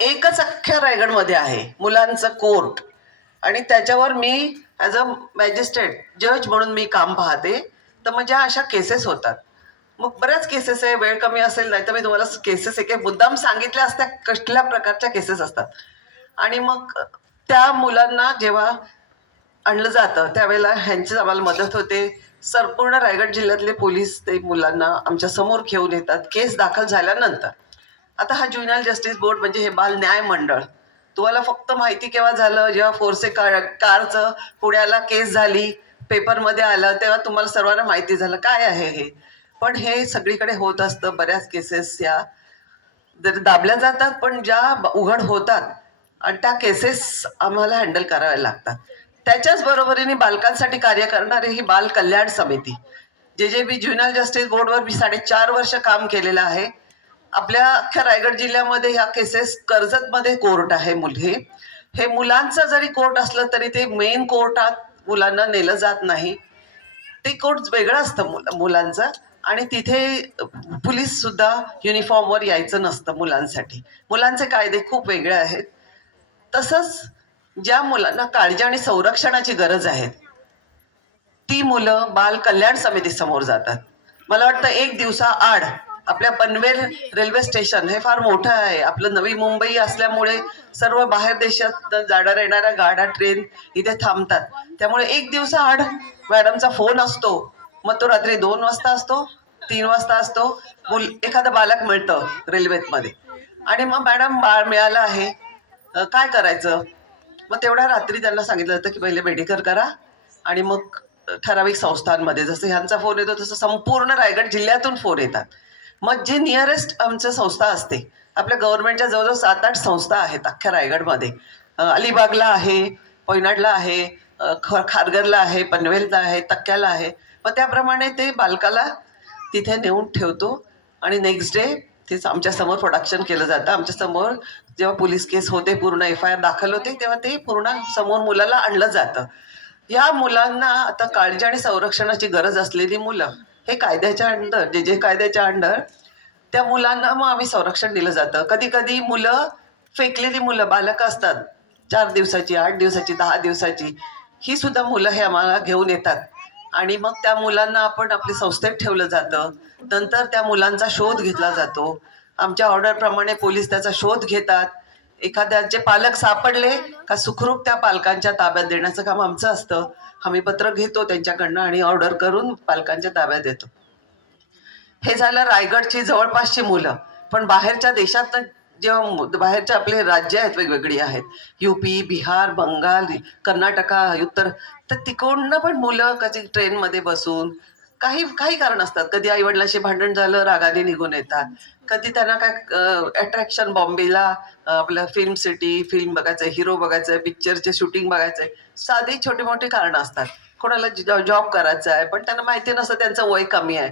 एकच अख्ख्या रायगडमध्ये आहे मुलांचं कोर्ट. आणि त्याच्यावर मी ॲज अ मॅजिस्ट्रेट जज म्हणून मी काम पाहते. तर म्हणजे अशा केसेस होतात. मग बऱ्याच केसेस आहे वेळ कमी असेल नाही तर मी तुम्हाला केसेस एक मुद्दाम सांगितल्या असत्या कसल्या प्रकारच्या केसेस असतात. आणि मग त्या मुलांना जेव्हा आणलं जातं त्यावेळेला ह्यांचीच आम्हाला मदत होते. संपूर्ण रायगड जिल्ह्यातले पोलीस ते मुलांना आमच्यासमोर घेऊन येतात केस दाखल झाल्यानंतर. आता हा ज्युनियल जस्टिस बोर्ड म्हणजे हे बाल न्याय मंडळ. तुम्हाला फक्त माहिती केव्हा झालं? जेव्हा फोरसे कार कारचं पुण्याला केस झाली पेपरमध्ये आलं तेव्हा तुम्हाला सर्वांना माहिती झालं. काय आहे हे? पण हे सगळीकडे होत असतं बऱ्याच केसेस या. जर दाबल्या जातात पण ज्या उघड होतात आणि त्या केसेस आम्हाला हँडल कराव्या लागतात. त्याच्याच बरोबरीने बालकांसाठी कार्य करणारी ही बाल कल्याण समिती. जे जे बी ज्युनियल जस्टिस बोर्डवर मी साडेचार वर्ष काम केलेलं आहे आपल्या अख्ख्या रायगड जिल्ह्यामध्ये ह्या केसेस कर्जतमध्ये कोर्ट आहे मुले हे मुलांचं जरी कोर्ट असलं तरी ते मेन कोर्टात मुलांना नेलं जात नाही. ते कोर्ट वेगळं असतं मुला मुलांचं आणि तिथे पोलीस सुद्धा युनिफॉर्मवर यायचं नसतं मुलांसाठी. मुलांचे कायदे खूप वेगळे आहेत. तसंच ज्या मुलांना काळजी आणि संरक्षणाची गरज आहे ती मुलं बाल कल्याण समितीसमोर जातात. मला वाटतं एक दिवसा आड आपल्या पनवेल रेल्वे स्टेशन हे फार मोठं आहे. आपलं नवी मुंबई असल्यामुळे सर्व बाहेर देशात जाणाऱ्या येणाऱ्या गाड्या ट्रेन इथे थांबतात. त्यामुळे एक दिवसा आड मॅडमचा फोन असतो. मग तो रात्री दोन वाजता असतो तीन वाजता असतो. मुल एखादं बालक मिळतं रेल्वेतमध्ये. आणि मग मॅडम बाळ मिळालं आहे. काय करायचं? मग तेवढ्या रात्री त्यांना सांगितलं जातं की पहिले मेडिकल करा आणि मग ठराविक संस्थांमध्ये जसं ह्यांचा फोन येतो तसं संपूर्ण रायगड जिल्ह्यातून फोन येतात. मग जे नियरेस्ट आमचं संस्था असते आपल्या गव्हर्नमेंटच्या जवळजवळ सात आठ संस्था आहेत अख्ख्या रायगडमध्ये. अलिबागला आहे पैनाडला आहे खारगरला ख खारघरला आहे पनवेलला आहे तक्क्याला आहे. मग त्याप्रमाणे ते बालकाला तिथे नेऊन ठेवतो आणि नेक्स्ट डे तेच आमच्यासमोर प्रोडक्शन केलं जातं. आमच्यासमोर जेव्हा पोलीस केस होते पूर्ण एफ आय आर दाखल होते तेव्हा ते पूर्ण समोर मुलाला आणलं जातं. या मुलांना आता काळजी आणि संरक्षणाची गरज असलेली मुलं हे कायद्याच्या अंडर जे जे कायद्याच्या अंडर त्या मुलांना मग आम्ही संरक्षण दिलं जातं. कधी कधी मुलं फेकलेली मुलं बालकं असतात. चार दिवसाची आठ दिवसाची दहा दिवसाची. ही सुद्धा मुलं हे आम्हाला घेऊन येतात. आणि मग त्या मुलांना आपण आपल्या संस्थेत ठेवलं जातं. नंतर त्या मुलांचा शोध घेतला जातो. आमच्या ऑर्डरप्रमाणे पोलीस त्याचा शोध घेतात. एखाद्याचे पालक सापडले का सुखरूप त्या पालकांच्या ताब्यात देण्याचं काम आमचं असतं. आम्ही पत्र घेतो त्यांच्याकडनं आणि ऑर्डर करून पालकांच्या ताब्यात देतो. हे झालं रायगडची जवळपासची मुलं. पण बाहेरच्या देशात जेव्हा बाहेरचे आपले राज्य आहेत वेगवेगळी आहेत. युपी बिहार बंगाल कर्नाटका उत्तर तर तिकडनं पण मुलं कधी ट्रेनमध्ये बसून काही काही कारण असतात. कधी आईवडिलांशी भांडण झालं रागाने निघून येतात. कधी त्यांना काय अट्रॅक्शन बॉम्बेला आपलं फिल्म सिटी फिल्म बघायचं हिरो बघायचं पिक्चरचे शूटिंग बघायचं साधी छोटी मोठी कारणं असतात. कोणाला जॉब करायचा आहे पण त्यांना माहिती नसतं त्यांचं वय कमी आहे.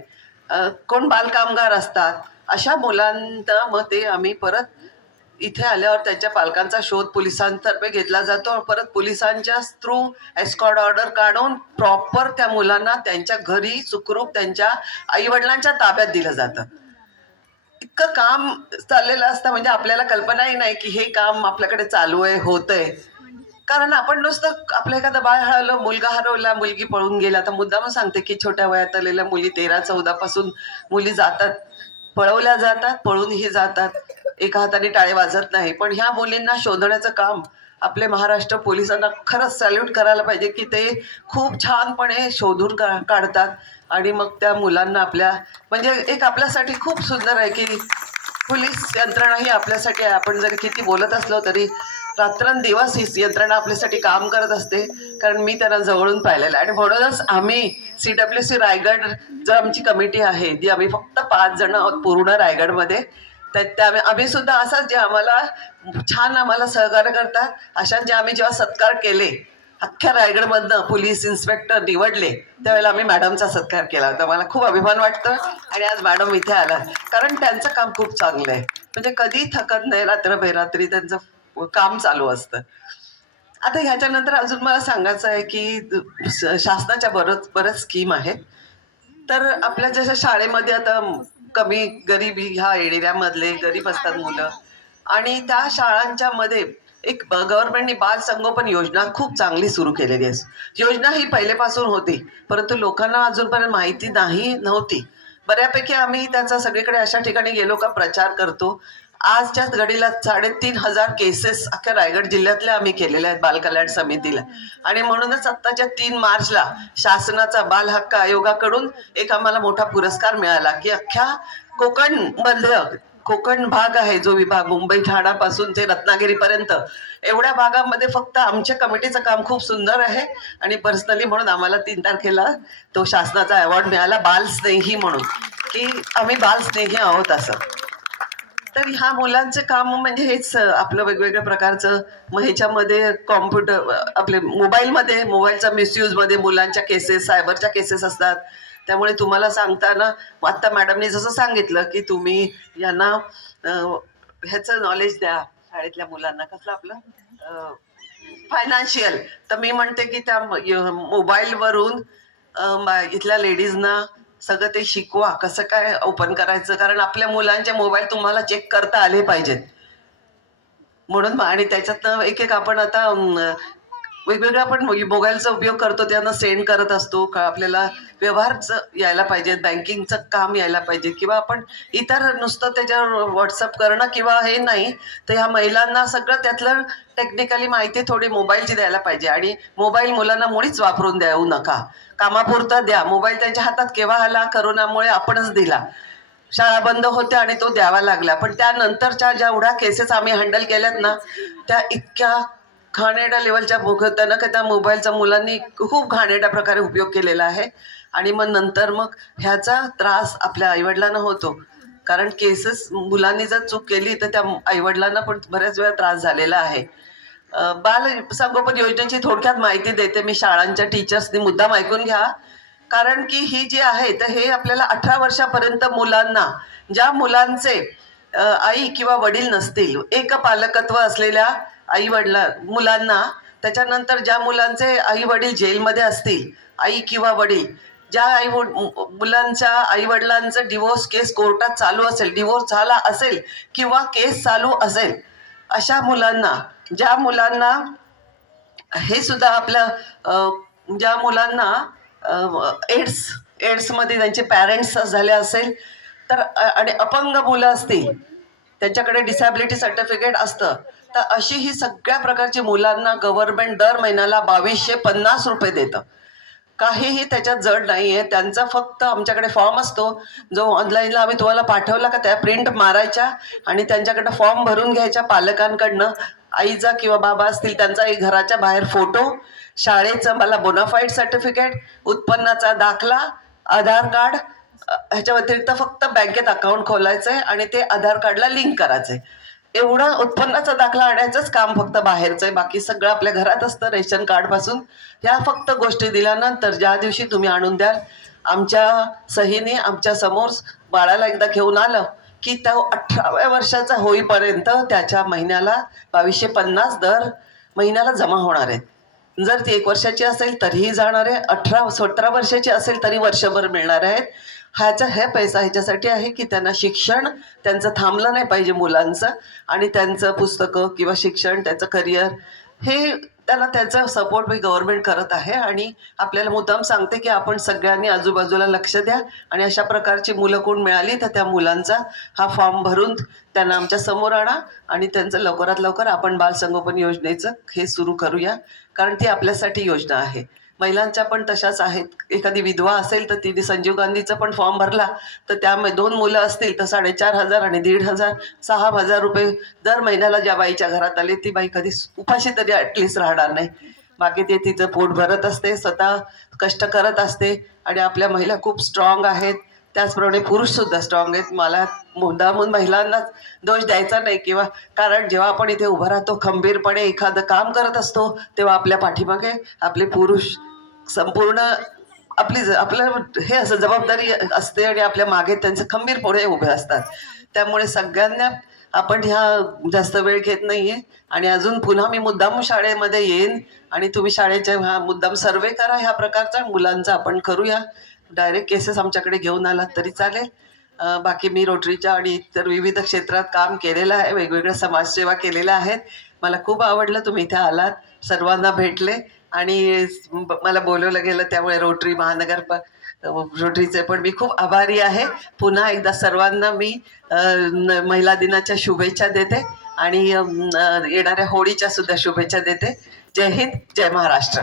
कोण बालकामगार असतात अशा मुलांना मग ते आम्ही परत इथे आल्यावर त्यांच्या पालकांचा शोध पोलिसांतर्फे घेतला जातो. परत पोलिसांच्या थ्रू एस्कॉर्ड ऑर्डर काढून प्रॉपर त्या मुलांना त्यांच्या घरी सुखरूप त्यांच्या आईवडिलांच्या ताब्यात दिलं जातं. इतकं काम चाललेलं असतं म्हणजे आपल्याला कल्पनाही नाही की हे काम आपल्याकडे चालू आहे होतंय कारण आपण नुसतं आपलं एखादं बाळ हळवलं मुलगा हरवला मुलगी पळून गेला. तर मुद्दाम सांगते की छोट्या वयात आलेल्या मुली तेरा चौदा पासून मुली जातात. पळवल्या जातात पळूनही जातात. एका हाताने टाळे वाजत नाही. पण ह्या मुलींना शोधण्याचं काम आपले महाराष्ट्र पोलिसांना खरंच सॅल्यूट करायला पाहिजे की ते खूप छानपणे शोधून का काढतात. आणि मग त्या मुलांना आपल्या म्हणजे एक आपल्यासाठी खूप सुंदर आहे की पोलीस यंत्रणा ही आपल्यासाठी आहे. आपण जरी किती बोलत असलो तरी रात्रंदिवस ही यंत्रणा आपल्यासाठी काम करत असते. कारण मी त्यांना जवळून पाहिलेलं आहे. आणि म्हणूनच आम्ही सी डब्ल्यू सी रायगड जर आमची कमिटी आहे. जी आम्ही फक्त पाच जण आहोत पूर्ण रायगडमध्ये. तर त्या आम्ही सुद्धा असाच जे आम्हाला छान आम्हाला सहकार्य करतात अशांचे आम्ही जेव्हा सत्कार केले अख्ख्या रायगडमधनं पोलीस इन्स्पेक्टर निवडले त्यावेळेला आम्ही मॅडमचा सत्कार केला होता. मला खूप अभिमान वाटतं आणि आज मॅडम इथे आला कारण त्यांचं काम खूप चांगलं आहे. म्हणजे कधी थकत नाही रात्र बेरात्री त्यांचं काम चालू असतं. आता ह्याच्यानंतर अजून मला सांगायचं आहे की शासनाच्या बरंच बरंच स्कीम आहेत. तर आपल्या जशा शाळेमध्ये आता कमी गरीब ह्या एरियामधले गरीब असतात मुलं. आणि त्या शाळांच्या मध्ये एक गव्हर्नमेंटने बाल संगोपन योजना खूप चांगली सुरू केलेली आहे. योजना ही पहिलेपासून होती परंतु लोकांना अजूनपर्यंत माहिती नाही नव्हती. बऱ्यापैकी आम्ही त्याचा सगळीकडे अशा ठिकाणी गेलो का प्रचार करतो. आजच्याच घडीला साडेतीन हजार केसेस अख्ख्या रायगड जिल्ह्यातल्या आम्ही केलेल्या आहेत बाल कल्याण समितीला. आणि म्हणूनच आत्ताच्या तीन मार्चला शासनाचा बाल हक्क आयोगाकडून एक आम्हाला मोठा पुरस्कार मिळाला की अख्ख्या कोकण मधलं कोकण भाग आहे जो विभाग मुंबई ठाण्यापासून ते रत्नागिरीपर्यंत एवढ्या भागामध्ये फक्त आमच्या कमिटीचं काम खूप सुंदर आहे. आणि पर्सनली म्हणून आम्हाला तीन तारखेला तो शासनाचा अवॉर्ड मिळाला बालस्नेही म्हणून की आम्ही बालस्नेही आहोत असं. तर ह्या मुलांचं काम म्हणजे हेच आपलं वेगवेगळ्या प्रकारचं. मग ह्याच्यामध्ये कॉम्प्युटर आपले मोबाईलमध्ये मोबाईलचा मिसयूजमध्ये मुलांच्या केसेस सायबरच्या केसेस असतात. त्यामुळे तुम्हाला सांगताना आत्ता मॅडमने जसं सांगितलं की तुम्ही यांना ह्याचं नॉलेज द्या शाळेतल्या मुलांना. कसलं आपलं? फायनान्शियल तर मी म्हणते की त्या मोबाईलवरून इथल्या लेडीजना सगळं ते शिकवा. कसं काय ओपन करायचं? कारण आपल्या मुलांचे मोबाईल तुम्हाला चेक करता आले पाहिजेत. म्हणून आणि त्याच्यातनं एक एक आपण आता वेगवेगळ्या आपण मोबाईलचा उपयोग करतो त्यांना सेंड करत असतो. का आपल्याला व्यवहारचं यायला पाहिजे बँकिंगचं काम यायला पाहिजे किंवा आपण इतर नुसतं त्याच्यावर व्हॉट्सअप करणं किंवा हे नाही तर ह्या महिलांना सगळं त्यातलं टेक्निकली माहिती थोडी मोबाईलची द्यायला पाहिजे. आणि मोबाईल मुलांना मुळीच वापरून देऊ नका. कामापुरता द्या. मोबाईल त्यांच्या हातात केव्हा आला? करोनामुळे आपणच दिला. शाळा बंद होत्या आणि तो द्यावा लागला. पण त्यानंतरच्या जेवढ्या केसेस आम्ही हँडल केल्यात ना त्या इतक्या घाणेरड्या लेवलच्या होत्या का त्या मोबाईलचा मुलांनी खूप घाणेरड्या प्रकारे उपयोग केलेला आहे. आणि मग नंतर मग ह्याचा त्रास आपल्या आईवडिलांना होतो. कारण केसेस मुलांनी जर चूक केली तर त्या आईवडिलांना पण बऱ्याच वेळा त्रास झालेला आहे. बाल संगोपन योजनेची थोडक्यात माहिती देते मी शाळांच्या टीचर्सनी. मुद्दाम ऐकून घ्या. कारण की ही जी आहे तर हे आपल्याला अठरा वर्षापर्यंत मुलांना ज्या मुलांचे आई किंवा वडील नसतील एक पालकत्व असलेल्या आई वडिला मुलांना त्याच्यानंतर ज्या मुलांचे आई वडील जेलमध्ये असतील आई किंवा वडील ज्या आई मुलांच्या आई वडिलांचं डिवोर्स केस कोर्टात चालू असेल डिवोर्स झाला असेल किंवा केस चालू असेल अशा मुलांना ज्या मुलांना हे सुद्धा आपल्या ज्या मुलांना एड्स एड्समध्ये त्यांचे पॅरेंट्स झाले असेल तर आणि अपंग मुलं असतील त्यांच्याकडे डिसॅबिलिटी सर्टिफिकेट असतं तर अशी ही सगळ्या प्रकारची मुलांना गव्हर्नमेंट दर महिन्याला बावीसशे पन्नास रुपये देतं. काहीही त्याच्यात जड नाही आहे त्यांचा फक्त आमच्याकडे फॉर्म असतो. जो ऑनलाईनला आम्ही तुम्हाला पाठवला का त्या प्रिंट मारायच्या आणि त्यांच्याकडनं फॉर्म भरून घ्यायच्या पालकांकडनं. आईचा किंवा बाबा असतील त्यांचा एक घराच्या बाहेर फोटो शाळेचं मला बोनाफाईड सर्टिफिकेट उत्पन्नाचा दाखला आधार कार्ड ह्याच्या व्यतिरिक्त फक्त बँकेत अकाउंट खोलायचं आहे आणि ते आधार कार्डला लिंक करायचं आहे एवढं उत्पन्नाचा दाखला आणायचंच काम फक्त बाहेरचं आहे. बाकी सगळं आपल्या घरात असतं रेशन कार्डपासून ह्या फक्त गोष्टी दिल्यानंतर ज्या दिवशी तुम्ही आणून द्याल आमच्या सहीने आमच्यासमोर बाळाला एकदा घेऊन आलं की तो अठराव्या वर्षाचा होईपर्यंत त्याच्या महिन्याला बावीसशे पन्नास दर महिन्याला जमा होणार आहेत जर ती एक वर्षाची असेल तरीही जाणार आहे अठरा सतरा वर्षाची असेल तरी वर्षभर मिळणार आहेत. ह्याचा हे पैसा ह्याच्यासाठी आहे की त्यांना शिक्षण त्यांचं थांबलं नाही पाहिजे मुलांचं आणि त्यांचं पुस्तकं किंवा शिक्षण त्याचं करिअर हे त्याला त्याचा सपोर्ट मी गव्हर्नमेंट करत आहे आणि आपल्याला मुद्दाम सांगते की आपण सगळ्यांनी आजूबाजूला लक्ष द्या आणि अशा प्रकारची मुलं कोण मिळाली तर त्या मुलांचा हा फॉर्म भरून त्यांना आमच्यासमोर आणा आणि त्यांचं लवकरात लवकर आपण बाल संगोपन योजनेचं हे सुरू करूया. कारण ती आपल्यासाठी योजना आहे. महिलांच्या पण तशाच आहेत. एखादी विधवा असेल तर तिने संजीव गांधीचा पण फॉर्म भरला तर त्यामध्ये दोन मुलं असतील तर साडेचार हजार आणि दीड हजार सहा हजार रुपये दर महिन्याला ज्या बाईच्या घरात आले ती बाई कधी उपाशी तरी ॲटलिस्ट राहणार नाही. बाकी ते तिचं पोट भरत असते स्वतः कष्ट करत असते आणि आपल्या महिला खूप स्ट्रॉंग आहेत. त्याचप्रमाणे पुरुष सुद्धा स्ट्रॉंग आहेत. मला मुद्दामून महिलांनाच दोष द्यायचा नाही किंवा कारण जेव्हा आपण इथे उभं राहतो खंबीरपणे एखादं काम करत असतो तेव्हा आपल्या पाठीमागे आपले पुरुष संपूर्ण आपली ज- आपलं हे असं जबाबदारी असते आणि आपल्या मागे त्यांचे खंबीरपणे उभे असतात. त्यामुळे सगळ्यांना आपण ह्या जास्त वेळ घेत नाहीये. आणि अजून पुन्हा मी मुद्दाम शाळेमध्ये येईन आणि तुम्ही शाळेच्या हा मुद्दाम सर्वे करा. ह्या प्रकारचा मुलांचा आपण करूया. डायरेक्ट केसेस आमच्याकडे घेऊन आलात तरी चालेल. बाकी मी रोटरीच्या आणि इतर विविध क्षेत्रात काम केलेलं आहे वेगवेगळ्या समाजसेवा केलेल्या आहेत. मला खूप आवडलं तुम्ही इथे आलात सर्वांना भेटले आणि मला बोलवलं गेलं त्यामुळे रोटरी महानगर प रोटरीचे पण मी खूप आभारी आहे. पुन्हा एकदा सर्वांना मी न- महिला दिनाच्या शुभेच्छा देते आणि येणाऱ्या होळीच्या सुद्धा शुभेच्छा देते. जय हिंद जय महाराष्ट्र.